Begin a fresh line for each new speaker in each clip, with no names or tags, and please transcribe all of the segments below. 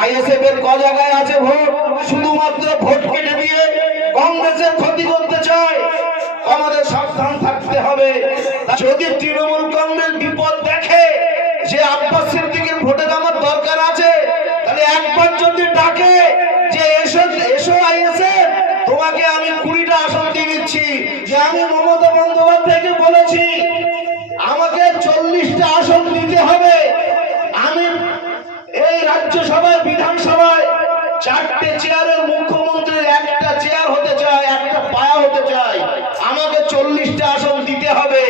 ISF এর ক জায়গায় আছে ভোট, শুধুমাত্র ভোট কেটে দিয়ে কংগ্রেসের ক্ষতি করতে চায়, আমাদের সাবধান থাকতে হবে। যদি তৃণমূল কংগ্রেস বিপদ দেখে যে আব্বাস সিদ্দিকের ভোটের আমার দরকার আছে, তাহলে একবার যদি ডাকে যে এসো এসো আইএসএফ, তোমাকে আমি কুড়িটা আসন দিয়ে দিচ্ছি। যে আমি মমতা বন্দ্যোপাধ্যায়কে বলেছি চারটে চেয়ারের মুখ্যমন্ত্রীর একটা চেয়ার হতে চায়, একটা পায়া হতে চায়। আমাকে চল্লিশটা আসন দিতে হবে।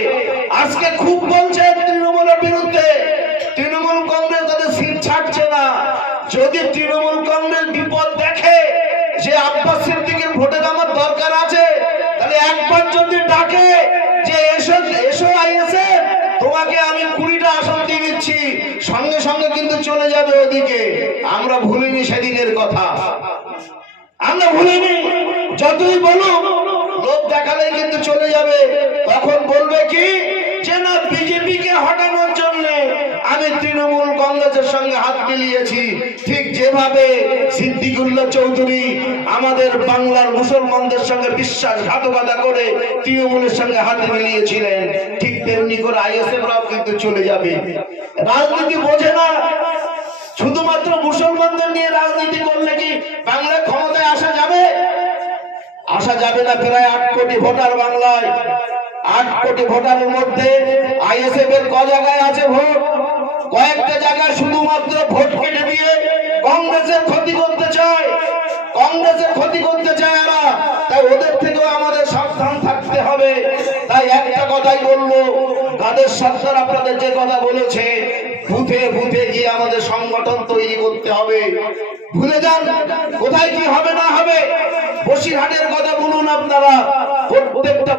আজকে খুব বলছে তৃণমূলের বিরুদ্ধে। তৃণমূল কংগ্রেস তাদের সিট ছাড়ছে না। যদি তৃণমূল কংগ্রেস বিপদ দেখে যে আব্বাস সিদ্দিকের ভোটের আমার দরকার আছে, তাহলে একবার যদি ডাকে যে এসো এসো আইএসএফ, তোমাকে আমি কুড়িটা আসন দিয়ে দিচ্ছি, সঙ্গে সঙ্গে কিন্তু চলে যাবে ওদিকে। আমরা ভুলিনি সেদিনের কথা। আমরা ভুলিনি, যতই বলুক লোক দেখালেই কিন্তু চলে যাবে। তখন বলবে কি? যে না হটানোর জন্য আমি তৃণমূল কংগ্রেসের সঙ্গে হাত মিলিয়েছি। ঠিক যেভাবে সিদ্দিকুল্লাহ চৌধুরী আমাদের বাংলার মুসলমানদের সঙ্গে বিশ্বাসঘাতকতা করে তৃণমূলের সঙ্গে হাত মিলিয়েছিলেন তেমনি করে আইএসএফ রাও কিন্তু চলে যাবে। রাজনীতি বোঝে না। শুধুমাত্র মুসলমানদের নিয়ে রাজনীতি করলে কি বাংলা ক্ষমতায় আসা যাবে? আসা যাবে না প্রায় আট কোটি ভোটার বাংলায়। আট কোটি ভোটারের মধ্যে আইএসএফ এর ক জায়গায় আছে ভোট। কয়েকটা জায়গায় শুধুমাত্র ভোট কেটে দিয়ে কংগ্রেসের ক্ষতি করতে চায়। কংগ্রেসের ক্ষতি করতে চায় এরা। তাই ওদের থেকেও আমাদের সাবধান থাকতে হবে। কথাই বলল কাদের সরকার আপনাদের যে কথা বলেছে, ভূতে ভূতে গিয়ে আমাদের সংগঠন তৈরি করতে হবে। ভুলে যান, কোথায় কি হবে না হবে, বসিরহাটের কথা বলুন আপনারা, প্রত্যেকটা